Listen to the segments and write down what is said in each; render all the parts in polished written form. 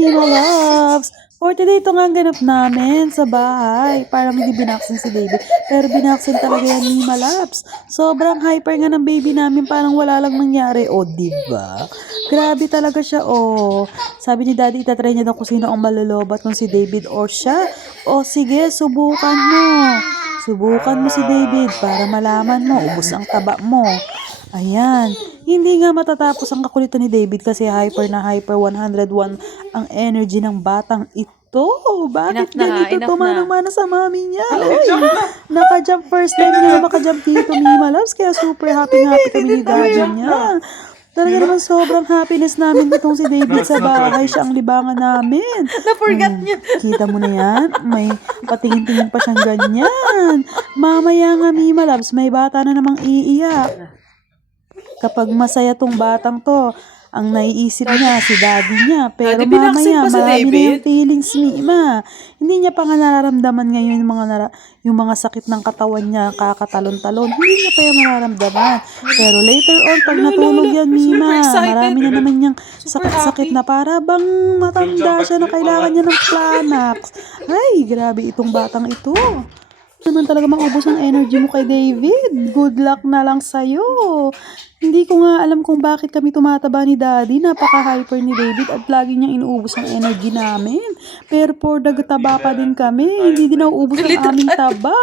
Mima Loves! For today, ito nga ang ganap namin sa bahay. Parang hindi binaksin si David. Pero binaksin talaga yan, Mima Loves. Sobrang hyper nga ng baby namin. Parang wala lang nangyari. O, diba? Grabe talaga siya, o. Sabi ni Daddy, itatry niya daw kung sino ang malulubat, kung si David or siya. O, sige, subukan mo. Subukan mo si David para malaman mo. Ubus ang taba mo. Ayan. Hindi nga matatapos ang kakulitan ni David kasi hyper na hyper 101 ang energy ng batang ito. Bakit ganito tumanang-mana sa mami niya? Naka-jump first time niya maka-jump dito, Mima Loves. Kaya super happy kami ni Daddy niya. Talaga naman sobrang happiness namin itong si David sa bahay. Siya ang libangan namin. Na-forgot niya. Kita mo na yan? May patingin-tingin pa siyang ganyan. Mamaya nga, Mima Loves, may bata na namang iiyak. Kapag masaya tong batang to, ang naiisip niya, si Daddy niya. Pero mamaya, marami na yung feelings, Mima. Hindi niya pa nga nararamdaman ngayon yung mga sakit ng katawan niya, kakatalon-talon. Hindi niya pa yung nararamdaman. Pero later on, pag natulog yan, Mima, marami na naman niyang sakit-sakit na para bang matanda siya na kailangan niya ng Planax. Ay, grabe itong batang ito. Naman talaga maubos ang energy mo kay David. Good luck na lang sa'yo. Hindi ko nga alam kung bakit kami tumataba ni Daddy. Napaka-hyper ni David at lagi niyang inuubos ang energy namin. Pero for taba pa din kami. Hindi din nauubos ang aming taba.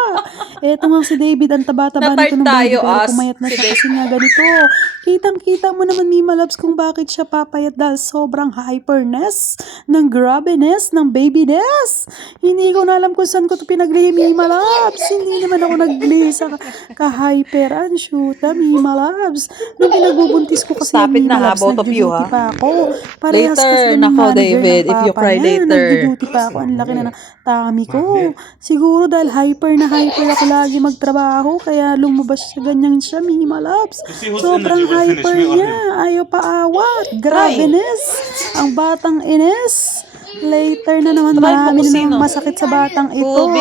Eto nga si David, ang taba-taba nito ng baby. Pero pumayat na siya kasi nga ganito. Kitang-kita mo naman, Mima Loves, kung bakit siya papayat dahil sobrang hyperness ng grabiness ng babyness. Hindi ko na alam kung saan ko ito pinaglihi, Mima Loves. Hindi naman ako naglihi sa ka-hyperan. Shoot, Mima Loves. Nung pinagbubuntis ko kasi yung Mima Loves, nag-duty pa ako. Parehas kasi yung manager ng papa niya. Nag-duty pa ako. Ang laki na ng tummy ko. Siguro dahil hyper na hyper ako lagi magtrabaho, kaya lumabas siya ganyan siya, Mima Loves. Sobrang hyper niya. Ayaw paawat. Grabeness. Ang batang ines. Later na naman marami na namang masakit sa batang ito.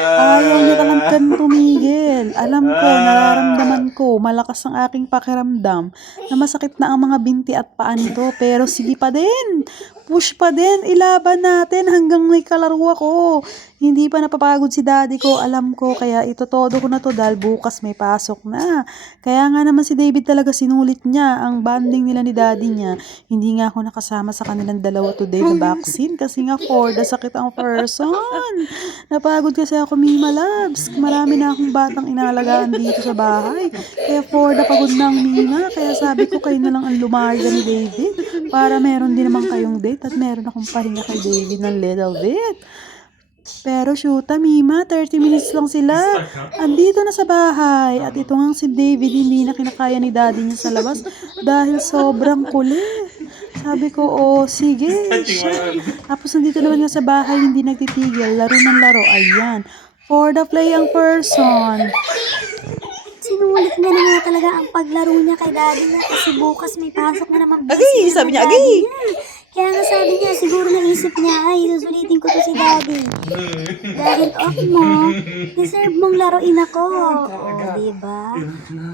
Ayaw niya talagang tumigil. Alam ko, nararamdaman ko, malakas ang aking pakiramdam na masakit na ang mga binti at paa nito. Pero sige pa din. Push pa din. Ilaban natin hanggang may kalaro ako. Hindi pa napapagod si Daddy ko. Alam ko, kaya ito todo ko na to dahil bukas may pasok na. Kaya nga naman si David talaga sinulit niya ang bonding nila ni Daddy niya. Hindi nga ako nakasama sa kanilang dalawa today na vaccine kasi nga for the sakit ang person. Napagod kasi ako, Mima Loves. Marami na akong batang inalagaan dito sa bahay. Kaya for the pagod ng Mima. Kaya sabi ko kayo na lang ang lumarga ni David para meron din naman kayong date at meron akong pahinga kay David ng little bit. Pero shoota, Mima, 30 minutes lang sila. Andito na sa bahay. At ito nga si David, hindi na kinakaya ni Daddy niya sa labas dahil sobrang kulit. Sabi ko, oh, sige. Siya. Tapos nandito naman nga sa bahay, hindi nagtitigil. Laro ng laro. Ayan. For the playing person. Sinulit niya na nga talaga ang paglaro niya kay Daddy niya kasi bukas may pasok na naman. Agay, sabi niya, agay. Kaya nga sabi niya, siguro naisip niya, ay, susulitin ko to si Daddy. Dahil off mo, deserve mong laruin ako. O, diba?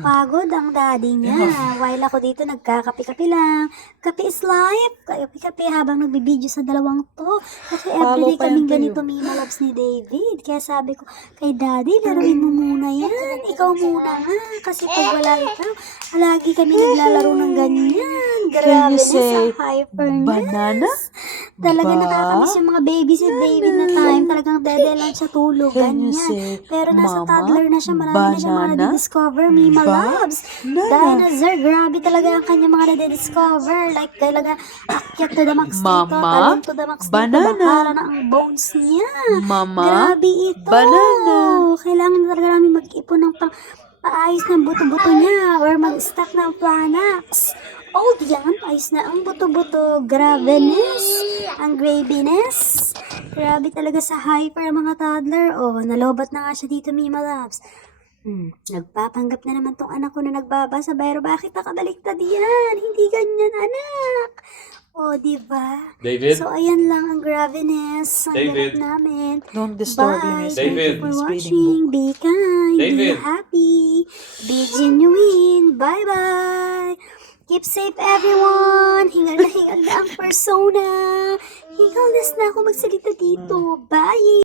Pagod ang Daddy niya. While ako dito, nagkakape-kape lang. Kape is life. Kape-kape habang nagbibideo sa dalawang to. Kasi everyday kaming ganito, Mima Loves ni David. Kaya sabi ko, kay Daddy, laruin mo muna yan. Ikaw muna nga. Kasi pag wala ikaw, lagi kami naglalaro ng ganyan. Grabe na sa hyperness. Banana? Talaga nakakamiss yung mga baby si David na time. Talagang dede lang siya tulog. Ganyan. Pero nasa toddler na siya. Marami na siya mga nadidiscover. Mima Loves. Dahil na Zer, grabe talaga ang kanya mga nadidiscover. Like talaga akyat to the max dito. Talon to the max dito. Bakala na ang bones niya. Grabe ito. Kailangan talaga namin mag-ipon ng paayos ng buto-buto niya or mag-stack ng Planax. All yan, ayos na ang buto-buto. Grabeness, ang graviness. Grabe talaga sa hyper mga toddler. Oh, nalobat na nga siya dito, Mima Loves. Nagpapanggap na naman tong anak ko na nagbabasa. Pero bakit nakabaliktad yan? Hindi ganyan, anak. Oh, diba? David? So, ayan lang ang graviness. Ang David? ganap namin. Don't disturb him. Bye. David? Thank you for watching. Be kind. David? Be happy. Be genuine. Bye-bye. Keep safe, everyone. Hingal na ang persona. Hingalnas na ako magsalita dito. Bye!